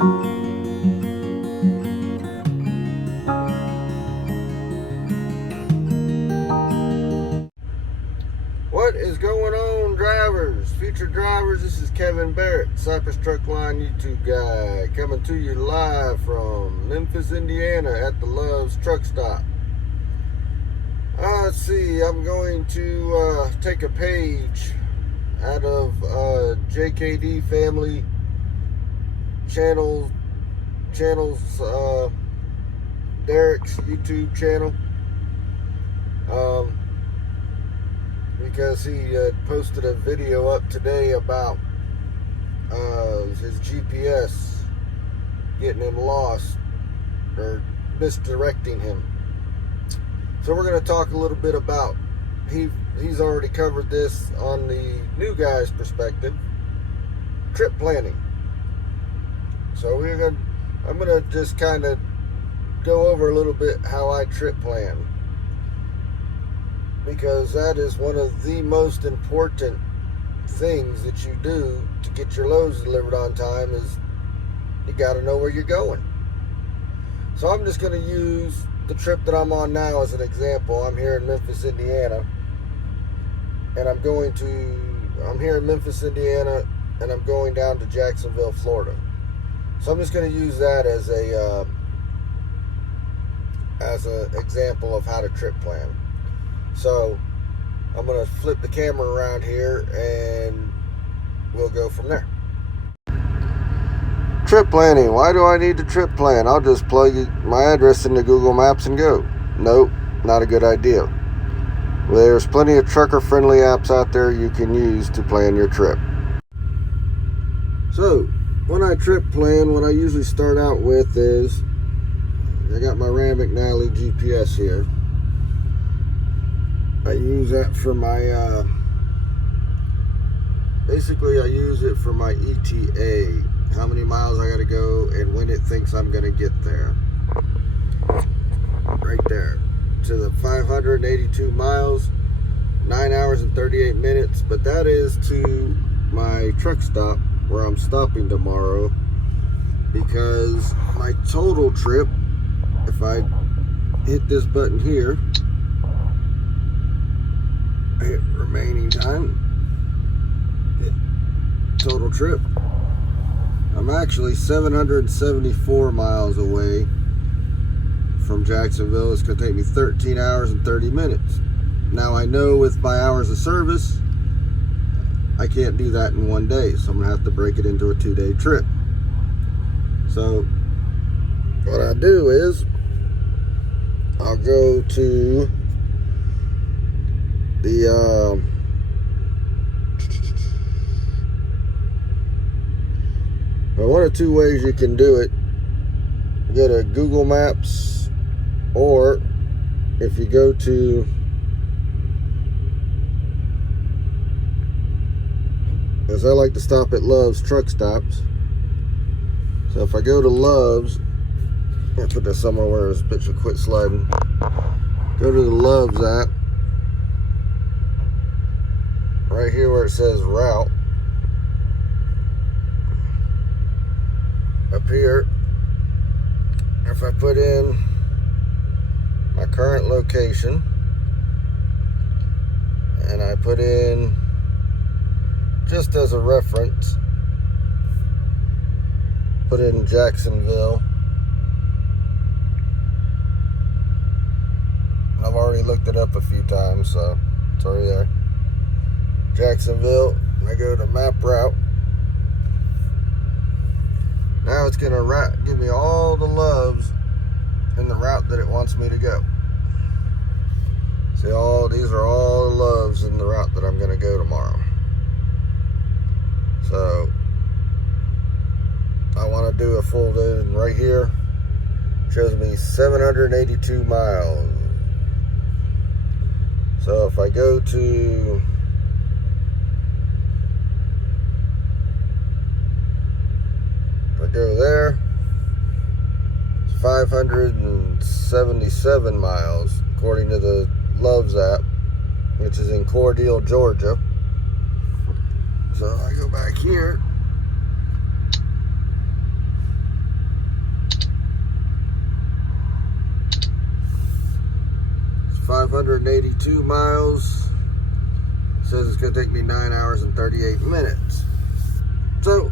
What is going on, drivers, future drivers? This is Kevin Barrett, Cypress Truck Line YouTube guy, coming to you live from Memphis, Indiana at the Love's Truck Stop. Let's see, I'm going to take a page out of JKD Family Channel's Derek's YouTube channel. Because he posted a video up today about his GPS getting him lost or misdirecting him. So we're going to talk a little bit about, he's already covered this on the new guy's perspective, trip planning. So I'm going to just kind of go over a little bit how I trip plan, because that is one of the most important things that you do to get your loads delivered on time. Is you got to know where you're going. So I'm just going to use the trip that I'm on now as an example. I'm here in Memphis, Indiana, and I'm here in Memphis, Indiana, and I'm going down to Jacksonville, Florida. So I'm just going to use that as an example of how to trip plan. So I'm going to flip the camera around here and we'll go from there. Trip planning. Why do I need to trip plan? I'll just plug my address into Google Maps and go. Nope, not a good idea. There's plenty of trucker-friendly apps out there you can use to plan your trip. So when I trip plan, what I usually start out with is, I got my Ram McNally GPS here. I use that for my, basically I use it for my ETA, how many miles I gotta go and when it thinks I'm gonna get there. Right there, to the 582 miles, 9 hours and 38 minutes, but that is to my truck stop where I'm stopping tomorrow, because my total trip, if I hit this button here, hit remaining time, hit total trip, I'm actually 774 miles away from Jacksonville. It's going to take me 13 hours and 30 minutes. Now I know with my hours of service, I can't do that in one day, so I'm going to have to break it into a 2-day trip. So what I do is, I'll go to one of two ways you can do it. Go to Google Maps, or if you go to as I like to stop at Love's truck stops. So if I go to Love's, I'll put this somewhere where this bitch will quit sliding. Go to the Love's app. Right here where it says route. Up here, if I put in my current location and I put in, just as a reference, put in Jacksonville. I've already looked it up a few times, so it's already there. Jacksonville, and I go to map route. Now it's going to give me all the Loves in the route that it wants me to go. See, these are all the Loves in the route that I'm going to go tomorrow. So I want to do a full day, and right here shows me 782 miles. So if I go to go there, it's 577 miles according to the Love's app, which is in Cordele, Georgia. So I go back here 582 miles. Says it's going to take me 9 hours and 38 minutes. So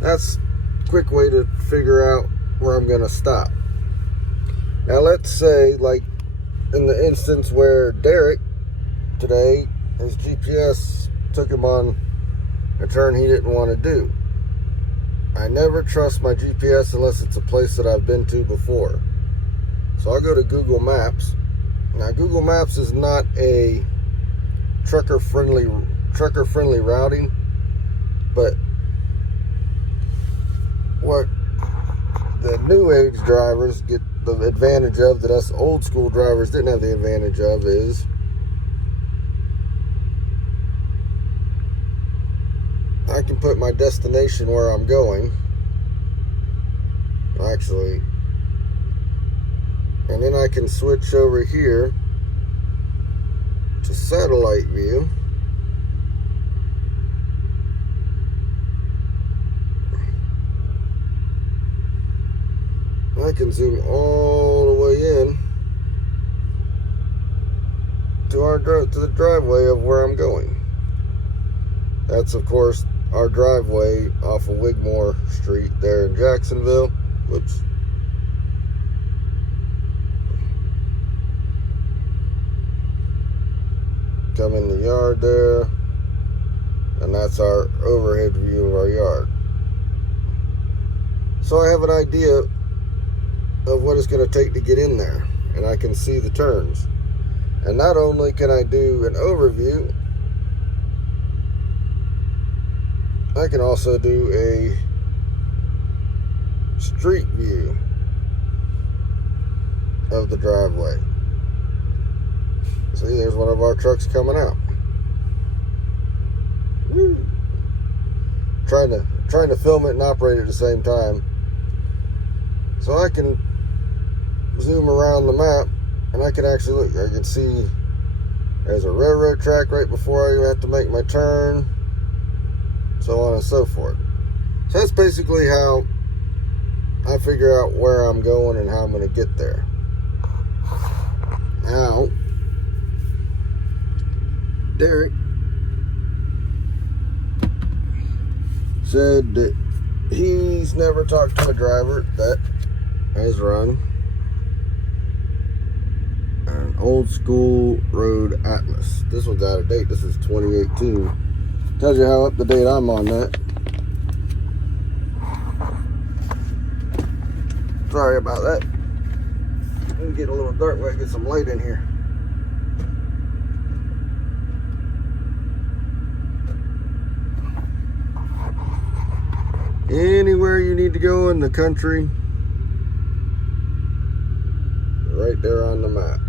that's a quick way to figure out where I'm going to stop. Now let's say, like in the instance where Derek today, his GPS took him on a turn he didn't want to do. I never trust my GPS unless it's a place that I've been to before. So I'll go to Google Maps. Now Google Maps is not a trucker friendly routing, but what the new age drivers get the advantage of that us old school drivers didn't have the advantage of is I can put my destination where I'm going, actually, and then I can switch over here to satellite view. I can zoom all the way in to the driveway of where I'm going. That's of course our driveway off of Wigmore Street there in Jacksonville. Whoops. Come in the yard there, and that's our overhead view of our yard. So I have an idea of what it's going to take to get in there, and I can see the turns. And not only can I do an overview, I can also do a street view of the driveway. See, there's one of our trucks coming out. Woo. Trying to film it and operate at the same time. So I can zoom around the map and I can actually look. I can see there's a railroad track right before I have to make my turn, so on and so forth. So that's basically how I figure out where I'm going and how I'm going to get there. Now, Derek said that he's never talked to a driver that has run an old school road atlas. This one's out of date. This is 2018. Tells you how up to date I'm on that. Sorry about that. It'll get a little dark when I get some light in here. Anywhere you need to go in the country, right there on the map.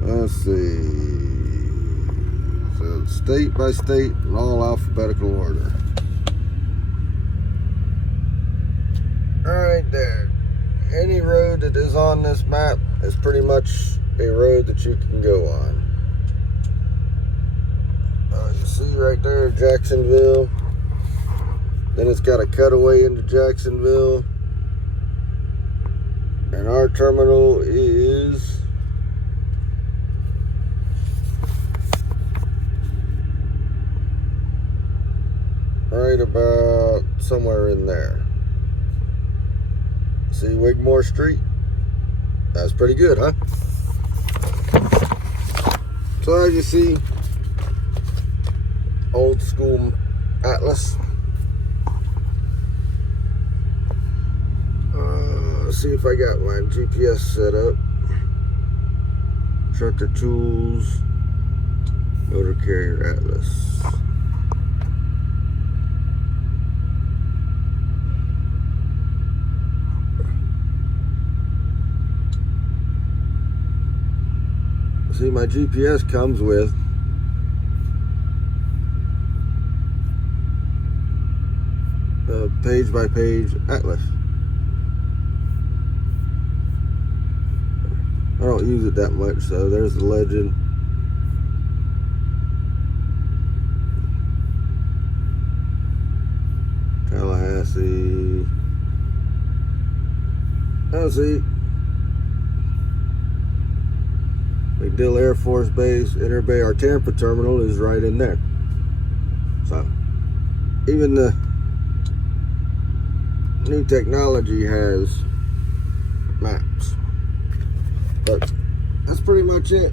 Let's see. So state by state in all alphabetical order. Alright there. Any road that is on this map is pretty much a road that you can go on. You see right there Jacksonville. Then it's got a cutaway into Jacksonville. And our terminal is right about somewhere in there. See Wigmore Street? That's pretty good, huh? So as you see, old school atlas. Let's see if I got my GPS set up. Trucker tools, motor carrier atlas. See, my GPS comes with a page-by-page atlas. I don't use it that much, so there's the legend. see. Oh, see. MacDill Air Force Base, Inner Bay, our Tampa terminal is right in there. So, even the new technology has maps. But that's pretty much it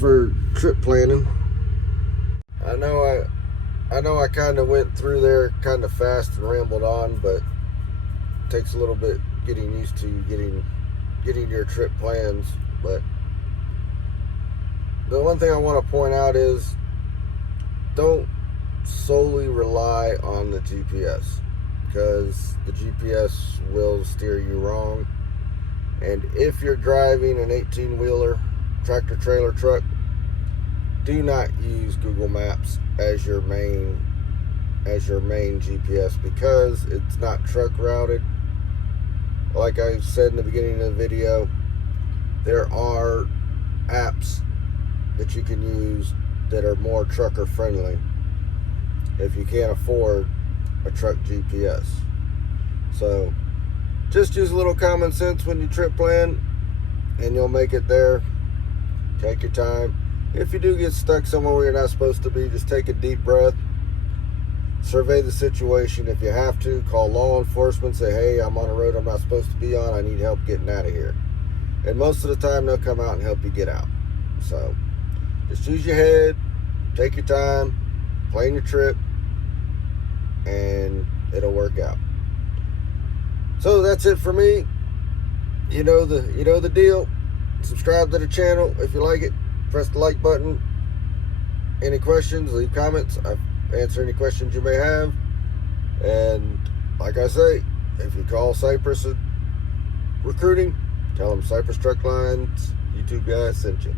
for trip planning. I know I kind of went through there kind of fast and rambled on, but it takes a little bit getting used to getting your trip plans. But the one thing I want to point out is don't solely rely on the GPS, because the GPS will steer you wrong. And if you're driving an 18-wheeler, tractor trailer truck, do not use Google Maps as your main GPS, because it's not truck routed. Like I said in the beginning of the video, there are apps that you can use that are more trucker friendly if you can't afford a truck GPS. So just use a little common sense when you trip plan and you'll make it there. Take your time. If you do get stuck somewhere where you're not supposed to be, just take a deep breath, survey the situation. If you have to, call law enforcement, say, hey, I'm on a road I'm not supposed to be on, I need help getting out of here. And most of the time they'll come out and help you get out. So just use your head, take your time, plan your trip, and it'll work out. So that's it for me. You know the deal. Subscribe to the channel if you like it. Press the like button. Any questions, leave comments. I answer any questions you may have. And like I say, if you call Cypress recruiting, tell them Cypress Truck Lines YouTube guy sent you.